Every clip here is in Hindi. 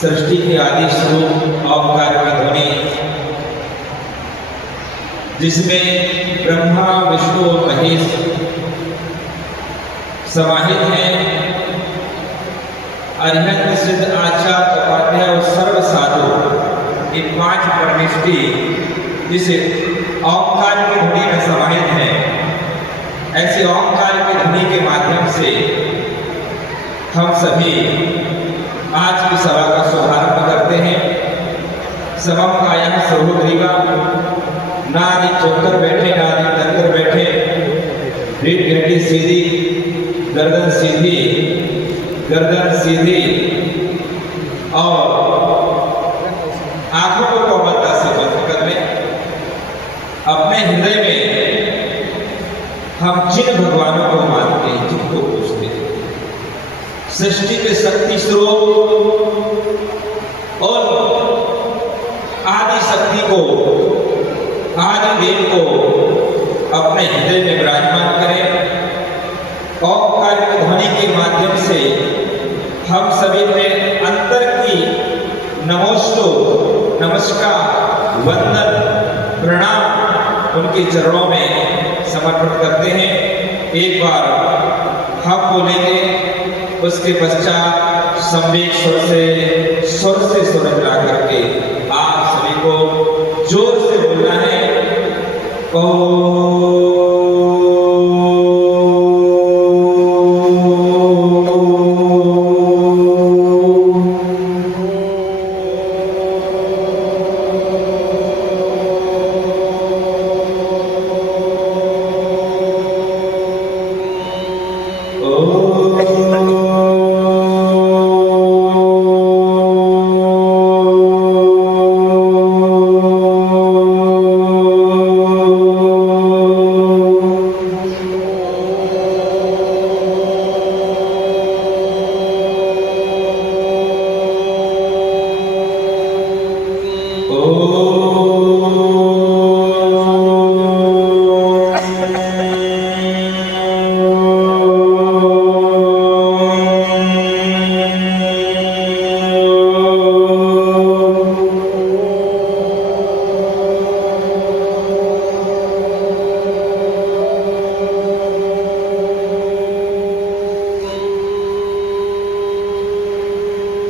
सृष्टि के आदि स्वरूप औंकार की ध्वनि, जिसमें ब्रह्मा विष्णु और महेश समाहित हैं। अरिहंत सिद्ध आचार्य उपाध्याय और सर्व साधु, इन 5 परमेष्टि जिस ओंकार की ध्वनि में समाहित हैं। ऐसे ओंकार की ध्वनि के माध्यम से हम सभी आज की सभा का शुभारंभ करते हैं। समम काया सहोदरीगा, ना अधिक झुककर बैठे ना अधिक तनकर बैठे, रीढ़ घंटी सीधी, गर्दन सीधी, गर्दन सीधी और आंखों को कोमलता से बंद कर लें। अपने हृदय में हम जिन भगवानों को मानते हैं, जिनको पूछते हैं, सृष्टि के शक्ति स्रोत और आदि शक्ति को, आदि देव को अपने हृदय में विराजमान करें। ओंकार की ध्वनि के माध्यम से हम सभी अपने अंतर की नमोस्तु, नमस्कार, वंदन, प्रणाम उनके चरणों में समर्पित करते हैं। एक बार हम बोलेंगे, उसके पश्चात संवेग स्वर से स्वर मिला करके आप सभी को जोर से बोलना है।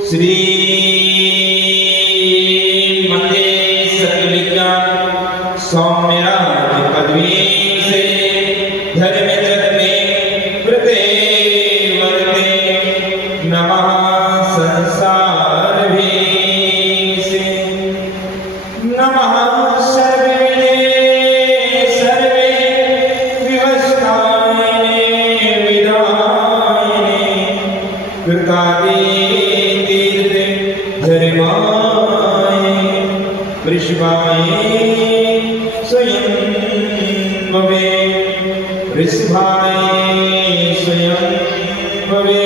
श्रीमते सकलज्ञान सौम्यराज पदवी से धर्म चक्रे कृते वर्ते नमः संसार से नमः सर्वे सर्वे विवस्ताय विदाय कृतादि वृषभाय स्वयं भवे, वृषभाय स्वयं भवे,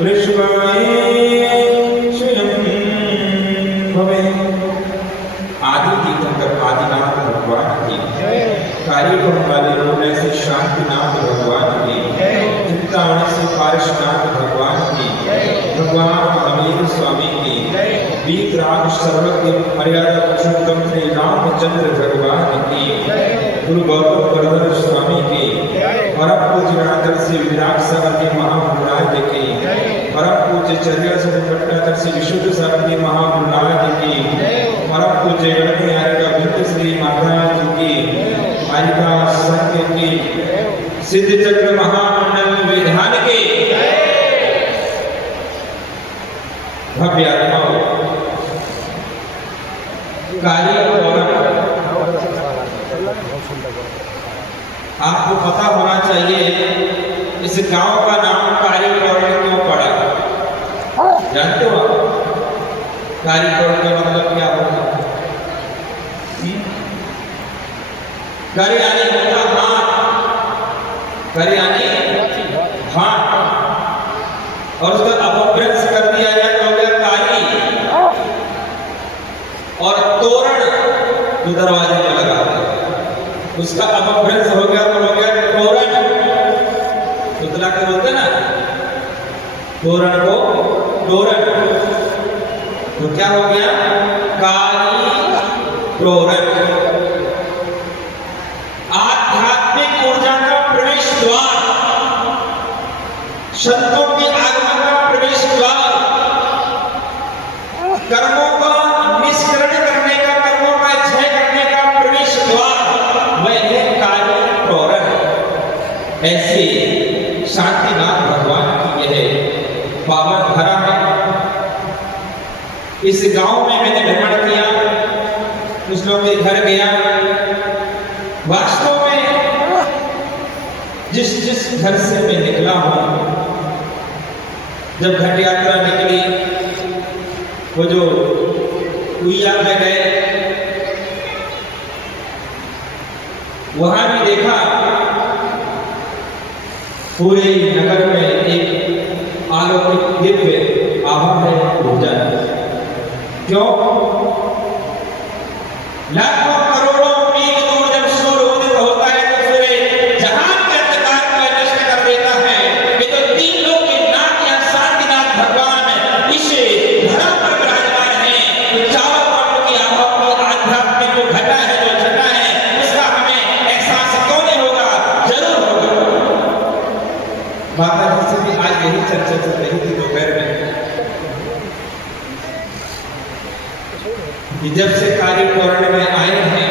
वृषभाय स्वयं भवे। आदि तीर्थंकर आदिनाथ भगवान की, कार्य वाले रोने से शांतिनाथ भगवान की, चिंतामणि से पारसनाथ भगवान की, भगवान अमीर स्वामी की, वीतराग सर्वज्ञ मर्यादा पुरुषोत्तम श्री रामचंद्र भगवान की, गुरु गौतम बरदर स्वामी की, परम पूज्य राजर से विराट सागर के महापुराज की, परम पूज्य चर्या से भट्टाचार्य से विशुद्ध सागर के महापुराज की, परम पूज्य गणपति आर्य भित्त श्री महाराज की, आर्यका संघ की, सिद्ध चक्र महामंडल विधान के भव्य आत्माओं, कार्य आपको पता होना चाहिए इस गांव का नाम कारीकोण क्यों पड़ा। जानते हो आप कारीकोण का मतलब क्या होता है? कर यानी होता हाथ, कर यानी हाथ, और उसका अपभ्रंश कर दिया जाए तो हो गया कारी, और तोरण जो दरवाजे में लगाते हैं उसका अपभ्रंश हो गया तो हो गया तोरण। तुतला के बोलते ना, तोरण को तोरण। तो क्या हो गया? कारी प्रोरक, आध्यात्मिक ऊर्जा का प्रवेश द्वार, संतों के आगमन का प्रवेश द्वार, कर्मों का निष्करण करने का, कर्मों का क्षय करने का प्रवेश द्वार, वह है कारी प्रोरक। ऐसे शांतिनाथ भगवान की यह पावन धरा है। इस गांव में मैंने भ्रमण किया, कुछ लोगों के घर गया। वास्तव में जिस जिस घर से मैं निकला हूं, जब घट यात्रा निकली, वो जो कुइया में गए, वहां भी देखा पूरे नगर में एक अलौकिक दिव्य आभा है, ऊर्जा। क्यों? लाखों करोड़ों मील दूर जब सूर्य उदित होता है तो फिर जहां के अंधकार को नष्ट कर देता है। ये तो तीन लोग के नाथ या शांतिनाथ भगवान इस धरा पर विराजमान है। चारों वर्णों की आभा की आध्यात्मिक जो घटा है, जो छटा है, उसका हमें एहसास क्यों नहीं होगा? जरूर होगा। माता जी से भी आज यही चर्चा चल रही थी दोपहर में कि जब से कार्य पौर्ण में आए हैं,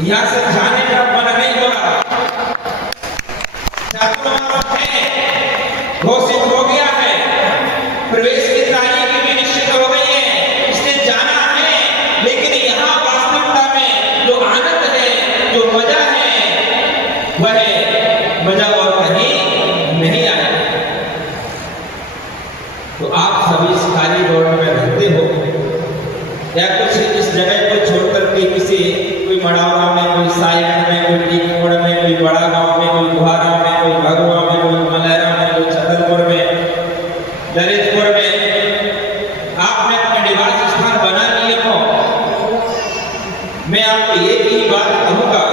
यहां से जाने का मन नहीं हो रहा। घोषित हो गया है, प्रवेश की तारीख भी निश्चित हो गई है, इसने जाना है। लेकिन यहां वास्तविकता में जो आनंद है, जो मजा है, वह मजा और कहीं नहीं आया। तो आप सभी इस कार्य पौर्ण में रहते हो या कुछ इस जगह को छोड़कर के किसी कोई मड़ावा में, कोई सायन में, कोई टीकोड़ में, कोई बड़ा गांव में, कोई गुहारा में, कोई भगवा में, कोई मलहरा में, कोई छतरपुर में, ललितपुर में आपने अपना निवास स्थान बना लिए हो। मैं आपको एक ही बात कहूंगा,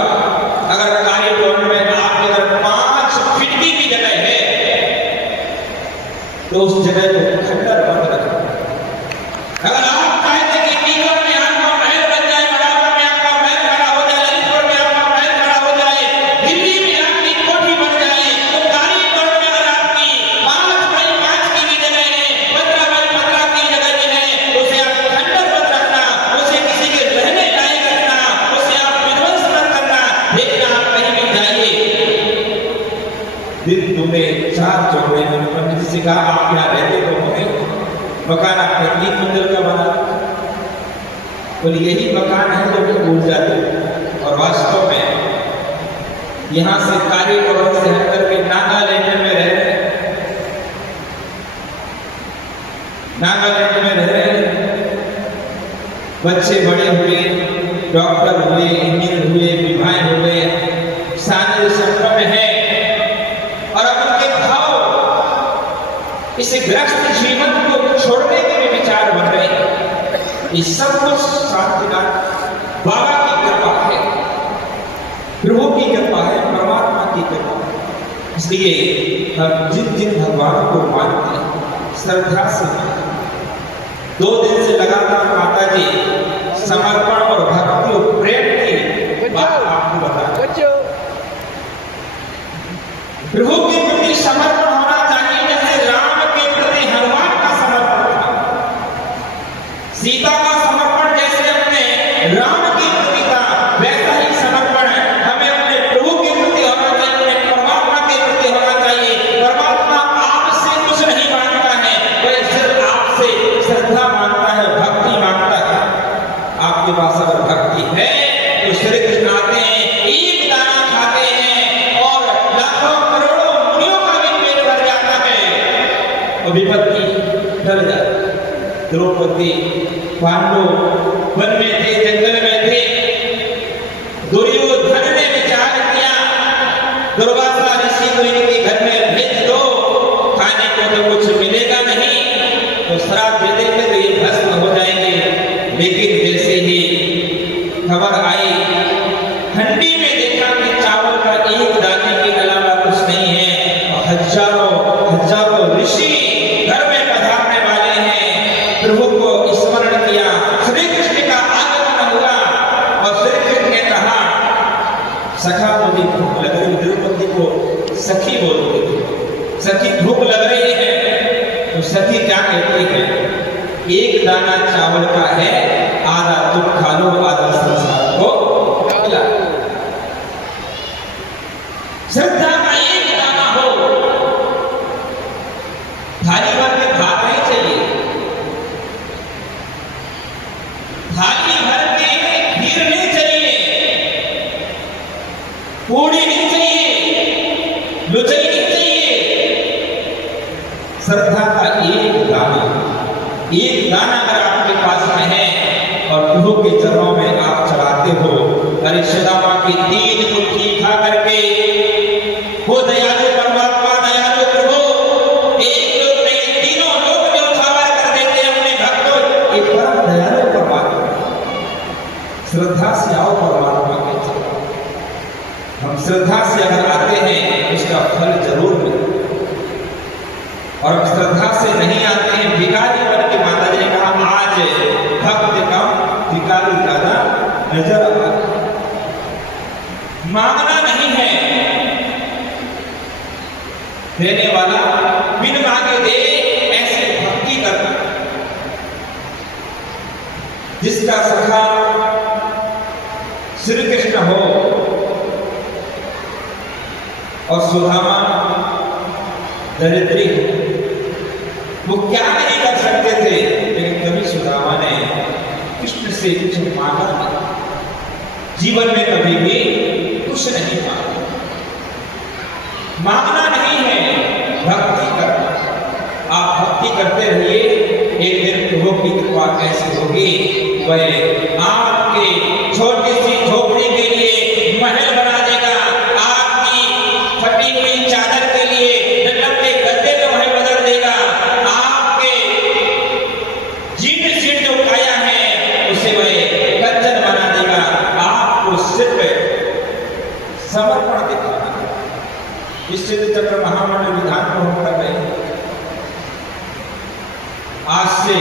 अगर कार्यक्रम में आपके अगर 5 फीट की जगह है तो उस जगह को खंडर बंद रखें। अगर आप कहा आप यहाँ रहते तो होंगे, मकान आपने 3 मंजिल का बना, बोले यही मकान है जो कि ऊर्जा दे। और वास्तव में यहाँ से कारीगर से हटकर के नागालैंड में रह रहे, नागालैंड में रह रहे बच्चे बड़े हुए, डॉक्टर हुए, इंजीनियर हुए, विभाग हुए, सारे संक्रम है। और अब उनके भाव इस ग्रस्त जीवन को छोड़ने के भी विचार बन रहे हैं। ये सब कुछ शांतिनाथ बाबा की कृपा है, प्रभु की कृपा है, परमात्मा की कृपा है। इसलिए हम जिन जिन भगवान को मानते हैं श्रद्धा से 2 दिन से लगातार माता जी समर्पण और भक्ति और प्रेम की बात आपको बता, प्रभु के प्रति समर्पण होना चाहिए जैसे राम के प्रति हनुमान का समर्पण था, सीता का समर्पण जैसे अपने राम के प्रति था, वैसा ही समर्पण हमें अपने प्रभु के प्रति होना चाहिए, अपने परमात्मा के प्रति होना चाहिए। परमात्मा आपसे कुछ नहीं मांगता है, वह सिर्फ आपसे श्रद्धा मांगता है, भक्ति मांगता है। आपके पास अगर भक्ति है तो श्री कृष्ण आते हैं, एक दाना खाते हैं और लाखों करोड़ों मुनियों का भी पेट भर जाता है और विपत्ति टल जाती। द्रौपदी, पांडु वन में थे, जंगल में थे, दुर्योधन ने विचार किया दुर्वासा ऋषि को इनके घर में भेज दो, खाने को तो कुछ मिलेगा नहीं, तो श्राप दे देंगे तो ये भस्म हो जाएंगे। लेकिन जैसे ही खबर आई, ठंडी में देखा कि चावल का एक दाने के अलावा कुछ नहीं है और हजारों हजारों ऋषि घर में पधारने वाले हैं। सखी भूख लग रही है तो सखी क्या कहती है, एक दाना चावल का है, आधा तुम खा लो, आधा संसार को खिला। श्रद्धा का एक दाना हो, थाली भर के भात नहीं चाहिए, थाली भर के खीर नहीं चाहिए, पूड़ी नहीं चाहिए, लुचई नहीं चाहिए। श्रद्धा का एक दाना अगर आपके पास में है और प्रभु के चरणों में आप चढ़ाते हो, अरे सदामा की 3 मुट्ठी खा करके वो दयालु परमात्मा, दयालु प्रभु एक लोग नहीं, तीनों लोग न्यौछावर कर देते हैं अपने भक्तों। एक परम दयालु परमात्मा, श्रद्धा से आओ परमात्मा के चरणों। हम श्रद्धा से अगर आते हैं इसका फल जरूर मिलेगा, और हम श्रद्धा से नहीं आते हैं भिखारी बन के, माता जी ने कहा आज भक्त कम भिखारी ज्यादा नजर आता है। मांगना नहीं है, देने वाला बिन मांगे दे, ऐसे भक्ति करना। जिसका सखा श्री कृष्ण हो और सुदामा दरिद्री, वो क्या नहीं कर सकते थे, लेकिन कभी सुदामा ने कृष्ण से कुछ मांगा नहीं, जीवन में कभी भी कुछ नहीं मांगा। मांगना नहीं है, भक्ति करना। आप भक्ति करते रहिए, एक दिन प्रभु की कृपा कैसी होगी, वह आपके छोटी सी झोपड़ी के लिए महल बना देगा, आपकी फटी हुई चादर के लिए लंबे गद्दे में वह बदल देगा, आपके जीर्ण शीर्ण जो काया है उसे वह कंचन बना देगा। आपको सिर्फ समर्पण दिखाना। इस सिद्ध चक्र महामंडल विधान को हम कर रहे हैं। आज से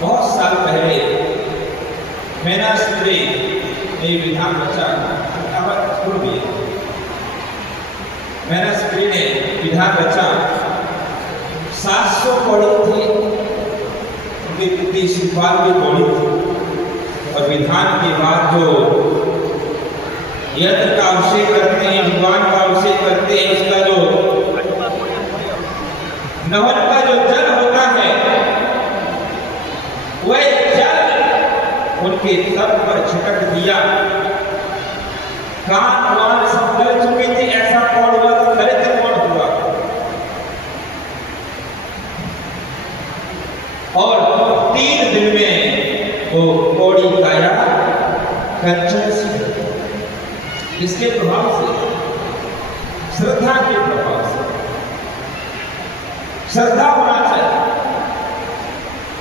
बहुत साल पहले मैना स्त्री ने विधान रचा, छोड़ दिए। मैना स्त्री ने विधान रचा, 700 कौड़ी थी, उनकी कितनी शिवपाल की कौड़ी थी, और विधान के बाद जो यंत्र का अभिषेक करते हैं, भगवान का अभिषेक करते हैं, उसका जो नवन का जो जल होता है, वह जल उनके तन पर छिटक दिया। कान वान सब गल चुके थे, ऐसा कौन हुआ तो दरिद्र कौन हुआ। और 3 दिन में वो कौड़ी काया कंचन से, इसके प्रभाव से, श्रद्धा के प्रभाव से। श्रद्धा होना चाहिए।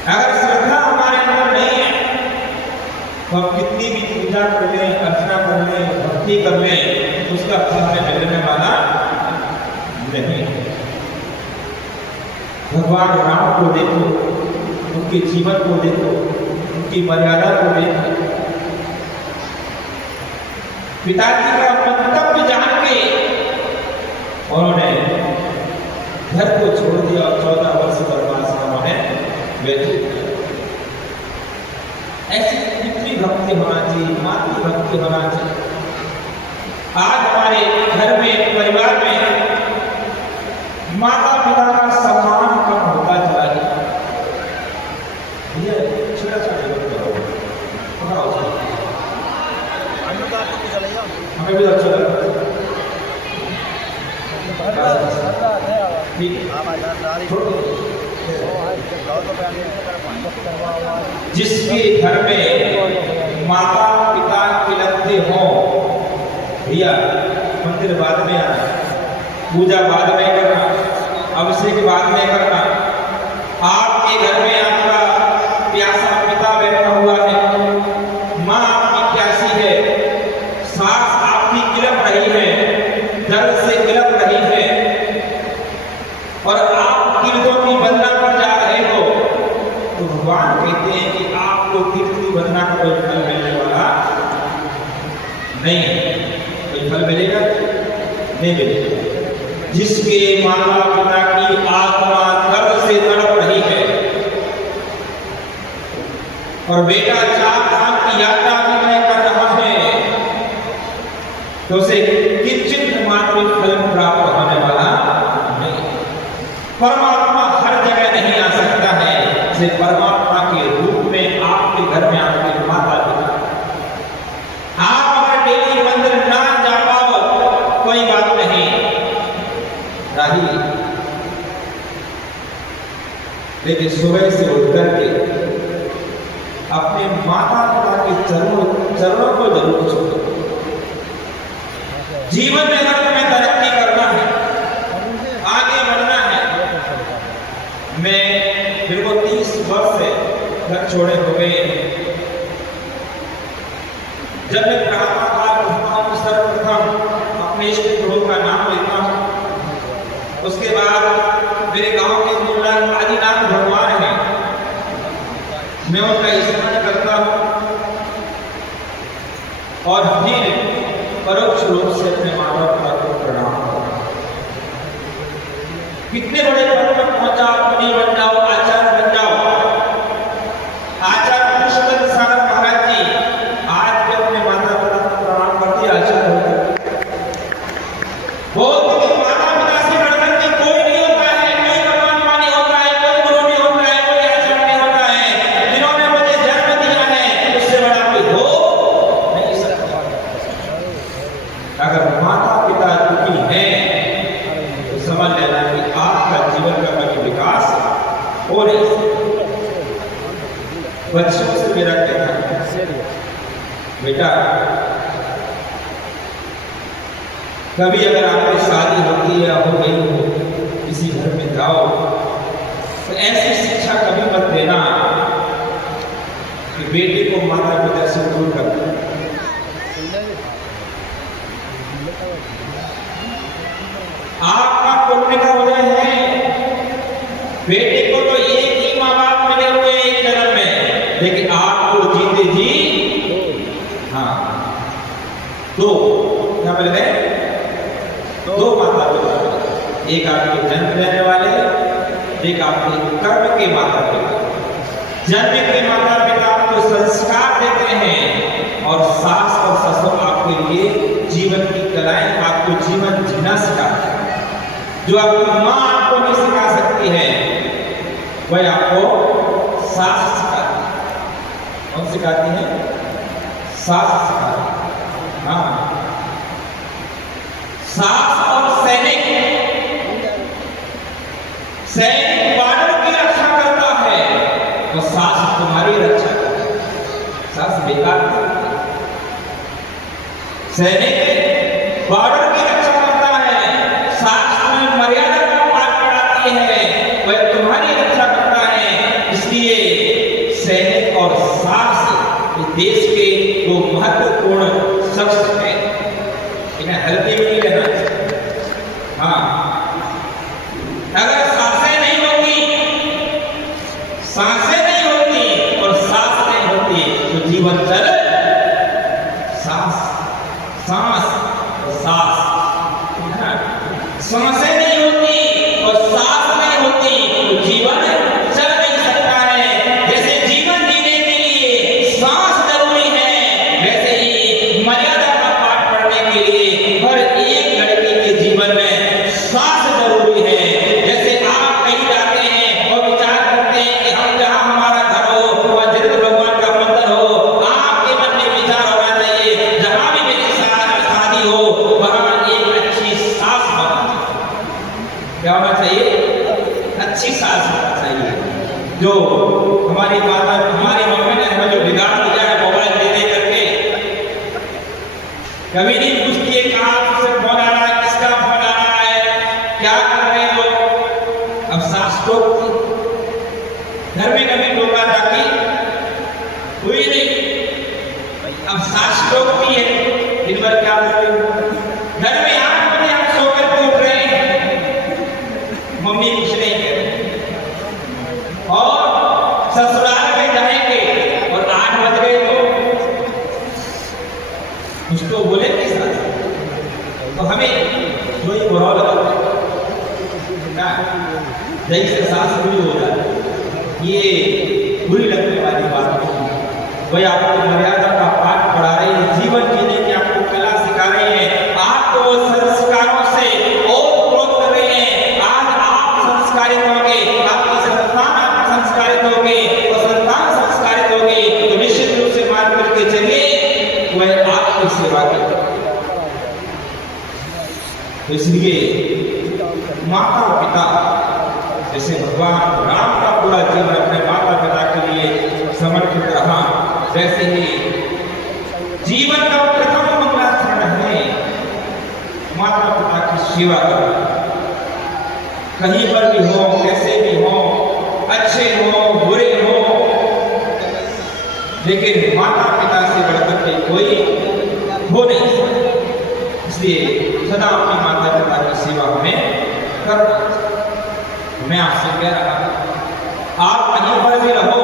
अगर श्रद्धा हमारे अंदर नहीं है तो हम कितनी भी पूजा कर लें, अर्चना कर लें, भक्ति कर लें, उसका फल में मिलने वाला नहीं। भगवान राम को देखो, उनके जीवन को देखो, उनकी मर्यादा को देखो। पिताजी का मंतव्य जान के उन्होंने घर को छोड़ दिया और 14 वर्ष वनवास में उन्होंने व्यतीत किया। ऐसी पितृ भक्ति होना चाहिए, मातृ भक्ति होना चाहिए। आज हमारे घर में, परिवार में माता पिता का सम्मान कम होता चला गया। ये छोटा छोटा हमें भी अच्छा लगा। जिसके घर में माता पिता खिलते हों, भैया मंदिर बाद में आना, पूजा बाद में करना, अभिषेक बाद में करना। आपके घर में आपका प्यासा पिता बैठा हुआ है, माँ आपकी प्यासी है, सास आपकी किलप रही है, दर्द से किलप रही है, और आप कीर्तों की वंदना पर जा रहे हो, तो भगवान कहते हैं कि आपको कीर्त की वंदना का कोई फल मिलने वाला नहीं है। कोई फल मिलेगा? नहीं मिलेगा। जिसके माता पिता की आत्मा दर्द से तड़प रही है और बेटा 4 धाम की यात्रा भी तय कर रहा है, तो उसे किंचित मात्र फल प्राप्त होने वाला नहीं। परमात्मा हर जगह नहीं आ सकता है, इसे परमात्मा के रूप में आपके घर में आपके माता पिता। आप अगर डेली मंदिर ना जा पाओ कोई बात नहीं, लेकिन सुबह से उठ करके अपने माता पिता के चरणों को जरूर छूटो। जीवन में अगर तुम्हें तरक्की करना है, आगे बढ़ना है, मैं मेरे को 30 वर्ष से घर छोड़े हो गए। जब मैं प्रातःकाल उठता हूँ, सर्वप्रथम अपने इष्ट गुरु का नाम लेता हूँ, उसके बाद मेरे गांव के मुल्ला आदिनाथ भगवान हैं, मैं उनका स्मरण करता हूँ और फिर परोक्ष रूप से अपने माता पिता को प्रणाम करता हूँ। कितने बड़े पद पर पहुंचा, मुनि बन जाओ, आचार्य बन जाओ। आचार्य पुष्कर सागर महाराज जी आज भी अपने माता पिता को प्रणाम करते आचार्य होते। बोलते कि माता पिता से बढ़कर के कोई नहीं होता है, कोई भगवान मानी होता है, कोई गुरु नहीं होता है, कोई आचार्य नहीं होता है। जिन्होंने मुझे जन्म दिया है उससे बड़ा कोई हो नहीं सकता। अगर माता पिता दुखी हैं तो समझ लेना कि आपका जीवन का कभी विकास हो नहीं सकता। बच्चों से मेरा कहना है, बेटा कभी अगर आपकी शादी होती है या हो गई हो, किसी घर में जाओ तो ऐसी शिक्षा कभी मत देना कि बेटे को माता पिता से दूर कर दो। आपका पुण्य का उदय है। बेटे को तो एक ही माँ बाप मिले हुए एक जन्म में, लेकिन आपको जीते जी दो क्या मिल गए? 2 माता पिता, एक आपके जन्म देने वाले, एक आपके कर्म के माता पिता। जन्म के माता पिता आपको संस्कार देते हैं और सास और ससुर आपके लिए जीवन की कलाएं, आपको जीवन जीना सिखाते हैं। जो आपकी माँ आपको नहीं सिखा सकती है, वह आपको सास सिखाती है। कौन सिखाती है? सास सिखाती है। हाँ, सास और सैनिक बॉर्डर की रक्षा करता है तो सास तुम्हारी रक्षा करता है। सास बेकार नहीं, सैनिक बॉर्डर की रक्षा करता है। सास तुम्हें मर्यादा का पाठ पढ़ाती है, वह तुम्हारी रक्षा करता है। इसलिए सैनिक और सास देश के 2 महत्वपूर्ण शख्स हैं, इन्हें हल्के में नहीं लेना। हाँ, अगर सांसें नहीं होती और सांस नहीं होती तो जीवन चल सांस और सांस। सांसें नहीं होती और सांस नहीं होती तो जीवन चल नहीं सकता है। जैसे जीवन जीने के लिए सांस जरूरी है, वैसे ही मर्यादा का पाठ पढ़ने के लिए हर एक लड़के के जीवन में सांस जरूरी है। जैसे आप कहीं जाते हैं और विचार करते हैं कि हम जहाँ हमारा घर हो वह जरूर भगवान का मंदिर हो, आपके मन में विचार होना चाहिए जहाँ भी मेरी शादी हो वहाँ एक अच्छी सांस होना चाहिए। क्या होना चाहिए? अच्छी सांस होना चाहिए। जो हमारी मम्मी ने हमें जो बिगाड़ दिया है मोबाइल दे करके, कभी नहीं पूछती है कहाँ से फोन आ रहा है, किसका फोन आ रहा है, क्या कर रहे हो। अब सास टोकती, घर में कभी टोका जाती हुई नहीं। अब सास टोकती है, दिन भर क्या कर रहे हो? घर में 8 बजे आप सो कर उठ रहे हैं, मम्मी कुछ नहीं कह रही, और ससुराल में जाएंगे और 8 बज गए तो उसको बोले नहीं सास, तो हमें जो ही बुरा लगा ना जैसे सांस बुरी हो जाए, ये बुरी लगने वाली बात नहीं है। वही आपको मर्यादा का पाठ पढ़ा रहे हैं, जीवन जीने की आपको कला सिखा रहे हैं, आपको संस्कारों से ओतप्रोत कर रहे हैं। आज आप संस्कारित होंगे, आपकी संतान आप संस्कारित होंगे और संतान संस्कारित होंगे तो निश्चित रूप से मान करके चलिए वह आपकी सेवा करें। इसलिए माता पिता, जैसे भगवान राम का पूरा जीवन अपने माता पिता के लिए समर्पित रहा, वैसे ही जीवन का प्रथम मंगलाचरण है माता पिता की सेवा करना। कहीं पर भी हो, कैसे भी हो, अच्छे हो बुरे हो, लेकिन माता पिता से बढ़कर के कोई हो नहीं सकता। इसलिए सदा अपनी माता पिता की सेवा हमें करना। मैं आपसे कह रहा हूं, आप कहीं पर भी रहो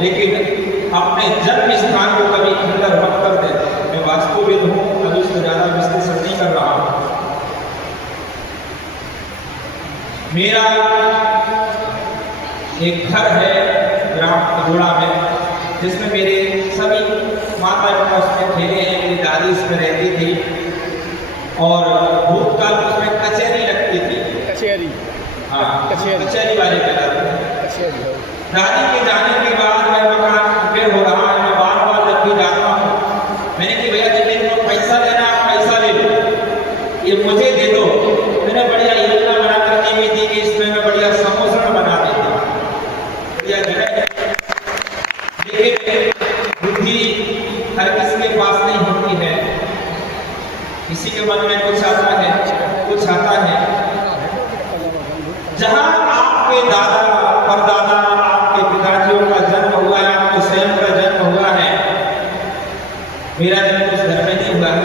लेकिन अपने जन्म स्थान को कभी खंडर मत कर दें। मैं वास्तविक हूं, अभी उसको ज्यादा विश्लेषण नहीं कर रहा हूं। मेरा एक घर है ग्राम अगोड़ा में, जिसमें मेरे सभी माता पिता उसमें ठहरे हैं। मेरी दादी उसमें रहती थी और भूतकाल में उसमें कचहरी लगती थी। कचहरी, हाँ, कचहरी वाले कहलाते हैं। दादी के जाने के बाद मैं मकान रिपेयर हो रहा है, मैं बार बार जब भी जाता हूँ, मैंने कि भैया जब मेरे को पैसा देना आप पैसा ले लो, ये मुझे दे दो। मैंने बढ़िया योजना बना करके भी दी कि इसमें मैं बढ़िया समोसा बना देता हूँ, बढ़िया जगह। लेकिन बुद्धि हर किसी के पास नहीं होती है, किसी के मन में कुछ आता है, कुछ आता है। जहां आपके दादा परदादा आपके पिताजियों का जन्म हुआ है, आपके स्वयं का जन्म हुआ है, मेरा जन्म उस घर में नहीं हुआ है,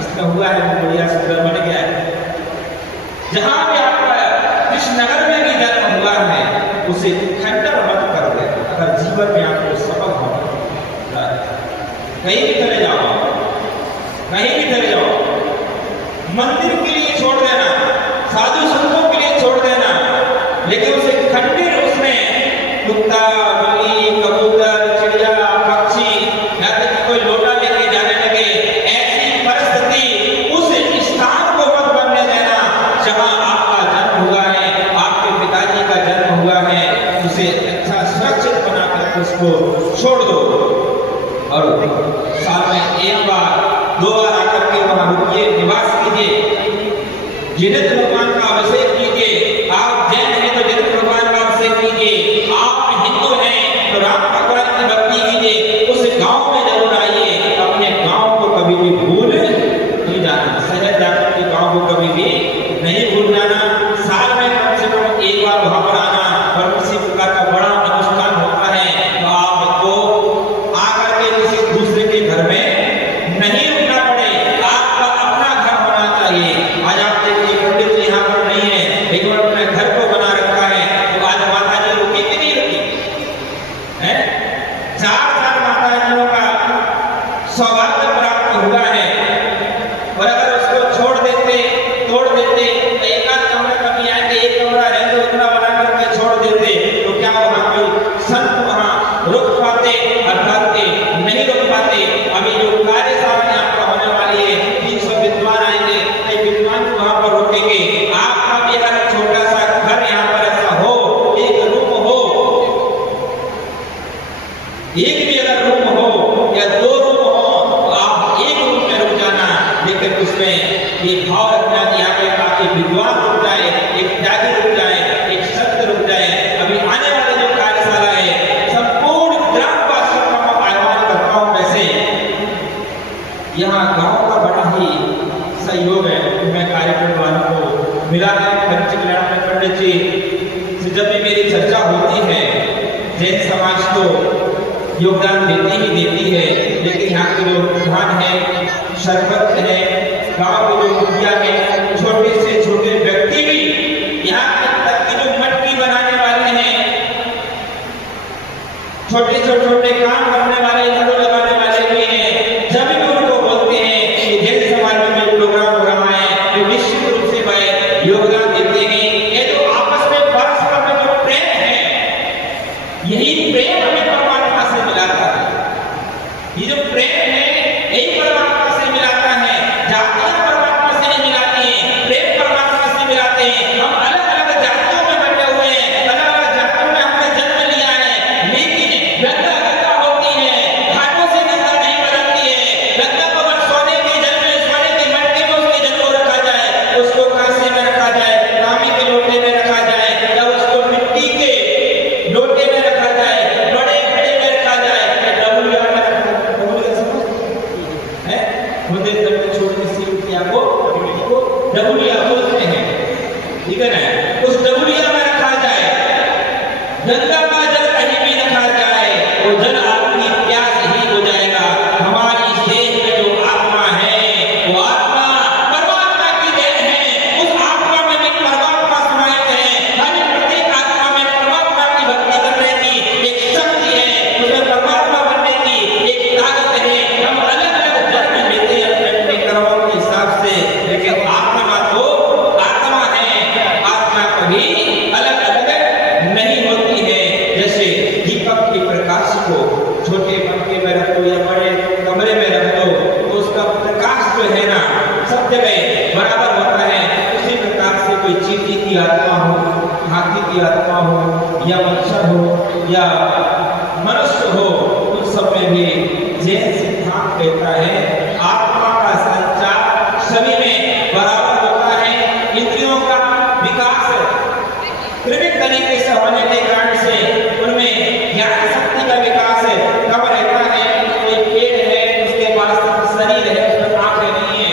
इसमें हुआ है, वो बढ़िया सुंदर बन गया है। जहां भी आपका जिस नगर में भी जन्म हुआ है उसे खंडर मत कर दे। अगर जीवन में आपको सफल होना, कहीं भी चले जाओ, कहीं भी चले जाओ, मंदिर के लिए छोड़ देना, साधु संतों के लिए छोड़ देना, लेकिन उसे खंडर, उसमें कुत्ता बिल्ली कबूतर चिड़िया पक्षी या तो कोई लोटा लेके जाने लगे, ऐसी परिस्थिति उस स्थान को मत बनने देना जहां आपका जन्म हुआ है, आपके पिताजी का जन्म हुआ है। उसे अच्छा सुरक्षित बनाकर उसको छोड़ दो और साल में एक बार दो बार आकर के वहां रुकिए, निवास कीजिए, जिनेन्द्र भगवान का अभिषेक कीजिए। आप जैन हैं तो जिनेन्द्र भगवान का अभिषेक कीजिए, आप हिंदू हैं तो राम भगवान की भक्ति कीजिए। उस गांव में जरूर आइए, अपने गांव को कभी भी भूल नहीं जाना, शहर जाकर के गांव को कभी भी नहीं भूल जाना। साल में कम से कम एक बार वहां पर आना, और किसी प्रकार का बड़ा अनुष्ठान होता है तो आपको आकर के किसी दूसरे के घर में नहीं रुकना पड़े, आपका अपना घर होना चाहिए। आज आप देखिए पंडित जी यहाँ पर नहीं है, लेकिन अपने घर को बना रखा है, तो आज माता जी रुकी कि नहीं रुकी है? 4 माताजियों का सौभाग्य प्राप्त हुआ है, और अगर उसको छोड़ देते, तोड़ देते, एक आध कमरा कभी आएंगे, एक कमरा रहते उतना बना करके छोड़ देते, तो क्या वहां कोई संत वहां रुक पाते? अर्थात नहीं रुक पाते। अभी जो कार्य सामने आपका होने वाली है, 300 विद्वान आएंगे, एक विद्वान को वहां पर रोकेंगे। आपका भी अगर छोटा सा घर यहाँ पर ऐसा हो, एक रूम हो, एक भी अगर रूम हो या 2 रूम हो, तो आप एक रूम में रुक जाना, लेकिन उसमें ये भाव रखना कि यहाँ पे आपके विद्वान रुक जाए, एक त्यागी रुक जाए, एक संत रुक जाए। अभी आने वाली जो कार्यशाला है, संपूर्ण ग्रामवासियों का मैं आह्वान करता हूँ। वैसे यहाँ गांव का बड़ा ही सहयोग है, मैं कार्यक्रम वालों को मिला है। पंचकल्याण में पंडित जी से जब भी मेरी चर्चा होती है, जैन समाज तो योगदान देती ही देती है, लेकिन यहाँ के जो प्रधान है, सरपंच है, गांव के जो मुखिया है, छोटे से छोटे व्यक्ति भी, यहाँ तक की जो मटकी बनाने वाले हैं, छोटे छोटे काम करने वाले, झाड़ू लगाने वाले भी हैं, जब भी उनको बोलते हैं कि जैन समाज में प्रोग्राम हो रहा है, तो निश्चित रूप से वह योगदान देते हैं। ये जो गंगा का जल कहीं भी रखा जाए वो जल आपकी प्यास ही हो जाएगा। हमारी इस देह में जो आत्मा है वो आत्मा परमात्मा की देह है। उस आत्मा में भी परमात्मा समाहित है। हमें प्रत्येक आत्मा में परमात्मा की भक्ति करने की एक शक्ति है, उसमें परमात्मा बनने की एक ताकत है। हम अलग अलग जन्म लेते हैं अपने अपने कर्मों के हिसाब से, लेकिन आत्मा तो आत्मा है। आत्मा कभी अलग अलग नहीं होती है। जैसे दीपक के प्रकाश को छोटे पंखे में रख दो या बड़े कमरे में रख दो तो उसका प्रकाश जो है ना सब जगह बराबर होता है। उसी प्रकार से कोई चींटी की आत्मा हो, हाथी की आत्मा हो या मच्छर हो या मनुष्य हो, उन सब में भी जैन सिद्धांत कहता है आत्मा का संचार सभी में बराबर होता है। इंद्रियों का विकास क्रमिक तरीके से होने के कारण से उनमें ज्ञान शक्ति का विकास कब रहता है। कोई पेड़ है, उसके पास शरीर है, उसमें आंखें नहीं है,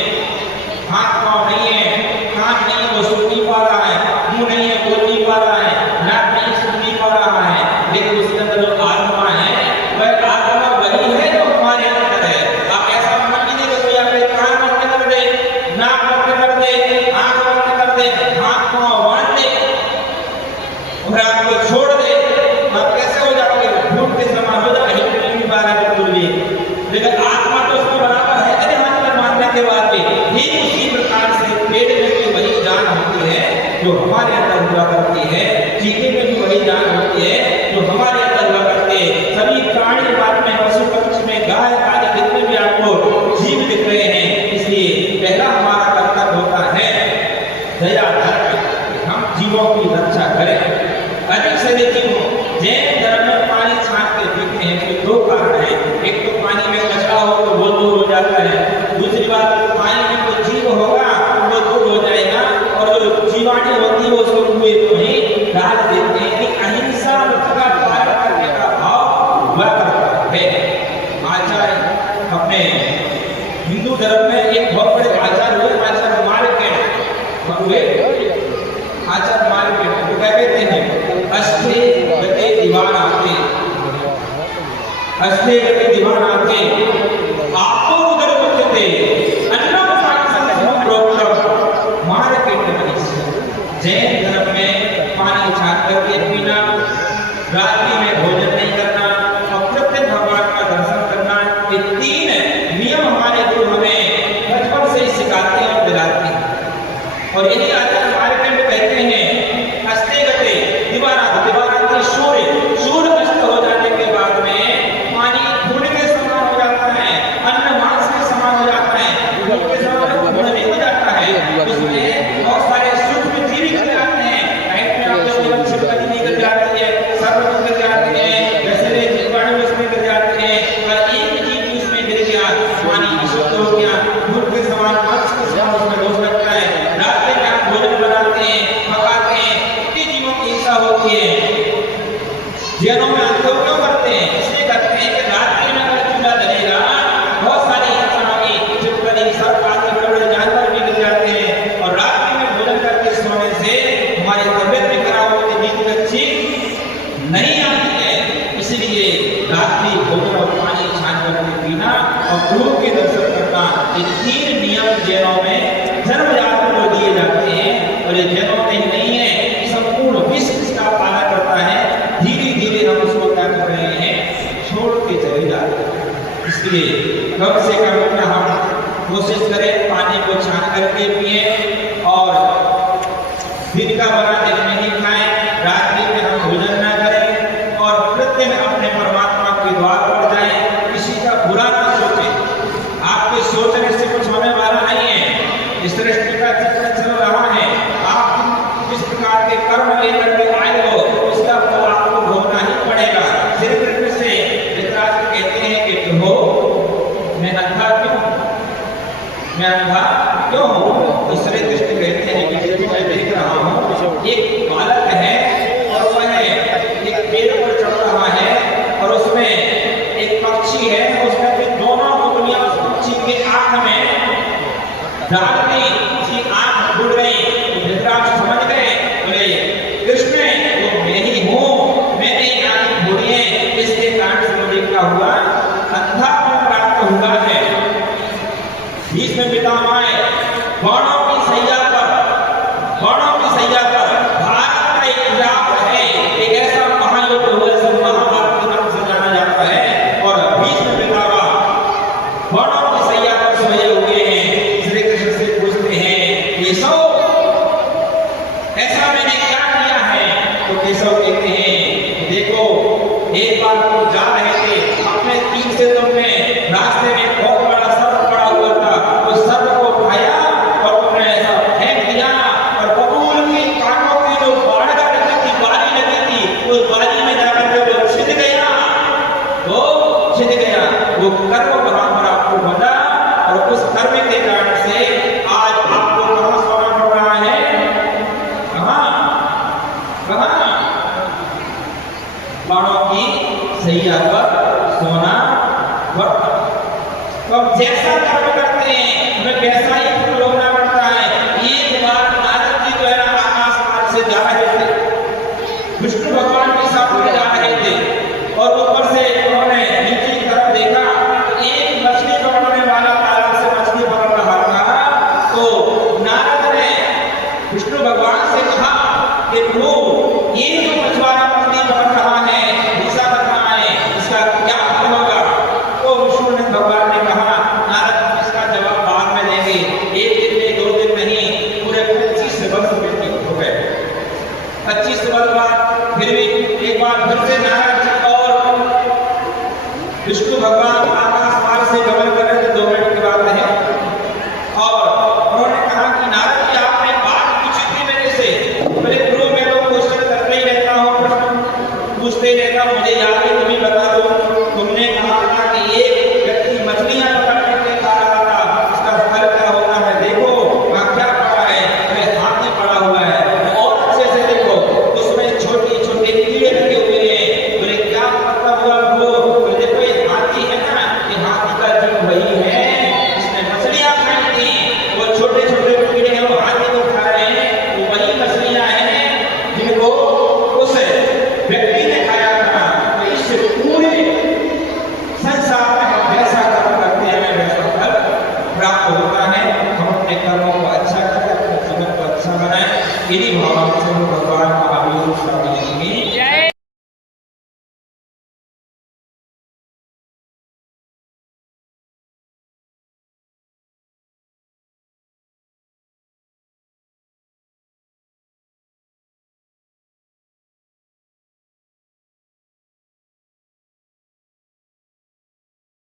हाथ पांव नहीं है, कान नहीं, वो सुन नहीं पा रहा है, मुंह नहीं है, बोल नहीं पा रहा है, नाक नहीं, सुन नहीं पा रहा है, लेकिन उसके अंदर जो आत्मा है वह आत्मा वही है जो हमारे अंदर है। आप ऐसा मान लीजिए कि कोई आपके कान बंद कर दे, नाक बंद कर दे, आंख बंद कर दे, हाथ पांव बांध दे और आपको छोड़ दे, आप कैसे हो जाओगे? भूत के समान हो जाओगे, हिलने नहीं पा रहा बिल्कुल भी। लेकिन आत्मा तो उसके बराबर है तेरे हाथ में मानने के बाद भी। ठीक उसी प्रकार से पेड़ में भी वही जान होती है जो हमारे अंदर हुआ करती है, चींटी में भी वही जान होती है जो हमारे अंदर हुआ करती है। सभी प्राणी बात में, पशु पक्षी में, गाय आदि जितने भी आपको जीव दिख रहे हैं, इसलिए पहला हमारा कर्तव्य होता है दया धर्म, हम जीवों की रक्षा करें। अधिक से अधिक जीवों जैन धर्म में पानी छान के पीते हैं तो दो कारण है। एक तो पानी में कचरा हो तो वो दूर हो जाता है, दूसरी बात पानी में कोई जीव होगा वो दूर हो जाएगा, और जो जीवाणु होती है वो उसको कुएं में ही डाल देते हैं। कि अहिंसा का पालन करने का भाव हुआ करता है। आचार्य अपने हिंदू धर्म में एक बहुत बड़े आचार्य हुए, आचार्य मार्केट हुए, आचार्य मार्केट वो कहते हैं अस्थे गते दीवान आते, अस्थे गते दीवान आते, आपको उधर बचते अन्नम सांसम प्रोक्तम मार्केट में। जैन धर्म में पानी छान करके पीना, रात्रि में भोजन नहीं करना और प्रत्येक भगवान का दर्शन करना, ये तीन नियम हमारे गुरु हमें बचपन से ही सिखाते हैं और दिलाते हैं। और यही आचार्य मार्केट में कहते हैं अस्थे गते दीवारांति, सूर्य अस्त हो जाने के बाद में पानी खून के समान हो जाता है, अन्न मांस के समान हो जाता है, खून के समान खून नहीं हो जाता है। उसमें बहुत सारे सूक्ष्म जीव निकल जाते हैं, पेट में आप लोग छिपकली निकल जाती है, सर्प निकल जाते हैं, जैसे जीवाणु उसमें गिर जाते हैं, और एक जीव उसमें गिर गया, पानी अशुद्ध हो गया, खून के समान मांस के समान उसमें रोज लगता है। रात में आप भोजन बनाते हैं, पकाते हैं, कितनी जीवों की हिंसा होती है। जैनों में अंतर क्यों करते हैं? इसलिए करते हैं कि रात्रि में अगर चूल्हा जलेगा बहुत सारी हिंसा होगी, छिपकली सर्प आदि बड़े बड़े जानवर भी गिर जाते हैं, और रात्रि में भोजन करके सोने से हमारी तबियत भी खराब होती है, नींद अच्छी नहीं आती है। इसलिए रात्रि भोजन और पानी छान करके पीना और गुरु के दर्शन करना, ये तीन नियम जैनों में जन्मजात को दिए जाते हैं। और ये जैनों में ही नहीं है, संपूर्ण विश्व इसका पालन करता है। धीरे धीरे हम उसको क्या कर रहे हैं, छोड़ के चले जाते हैं। इसलिए कम से कम अपना हम कोशिश करें पानी को छान करके पिए, और दिन का बना दिन में ही खाएं, रात्रि में हम भोजन न करें, और कृत्य में अपने परमात्मा के द्वार पर जाएं, किसी का बुरा ना सोचें। आपके सोचने से कुछ होने वाला नहीं है, इस सृष्टि का चक्र चल रहा है। आप जिस प्रकार के कर्म लेकर के आए हो उसका फल आपको भोगना ही पड़ेगा। श्री कृष्ण से धृतराष्ट्र कहते हैं कि हो मैं अंधा क्यों, मैं अंधा क्यों हूँ? श्री कृष्ण कहते हैं कि मैं देख रहा हूँ एक बालक है और वह एक पेड़ पर चढ़ रहा है, और उसमें एक पक्षी है, उसमें भी दोनों उंगलियां उस पक्षी के आंख में डाल दी, उसकी आंख फूट गई। धृतराष्ट्र समझ गए, बोले कृष्ण वो मैं ही हूँ, मैं एक बार तुम जा रहे थे, अपने तीर से तुमने रास्ते में बहुत बड़ा सर्प पड़ा हुआ था, उस सर्प को उठाया और तुमने ऐसा फेंक दिया और बबूल की कांटों की जो बाड़गा लगी थी, बारी लगी थी, उस बारी में जाकर के वो छिद गया, वो छिद गया। वो कर्म बराबर आपको बना और उस कर्म के कारण से आज आपको कहां सोना पड़ रहा है? कहां कहां? बाणों की सैया पर सोना पड़ता। तो हम जैसा कर्म करते हैं हमें वैसा ही फल भोगना पड़ता है। एक बार नारद जी जो है आकाश मार्ग से जा रहे थे, विष्णु भगवान के साथ में जा रहे थे और ऊपर से उन्होंने नीचे की तरफ देखा तो एक मछली पकड़ने वाला तालाब से मछली पकड़ रहा था। तो नारद ने विष्णु भगवान से कहा कि प्रभु, ये जो मछुआरा मछली पकड़ रहा है, ऐसा कर रहा है, इसका क्या फल होगा? तो विष्णु ने भगवान ने कहा, नारद इसका जवाब बाद में देंगे, एक दिन में, 2 दिन नहीं, पूरे 25 वर्ष बीत हो गए। 25 वर्ष बाद फिर भी एक बार फिर से नारद जी और विष्णु भगवान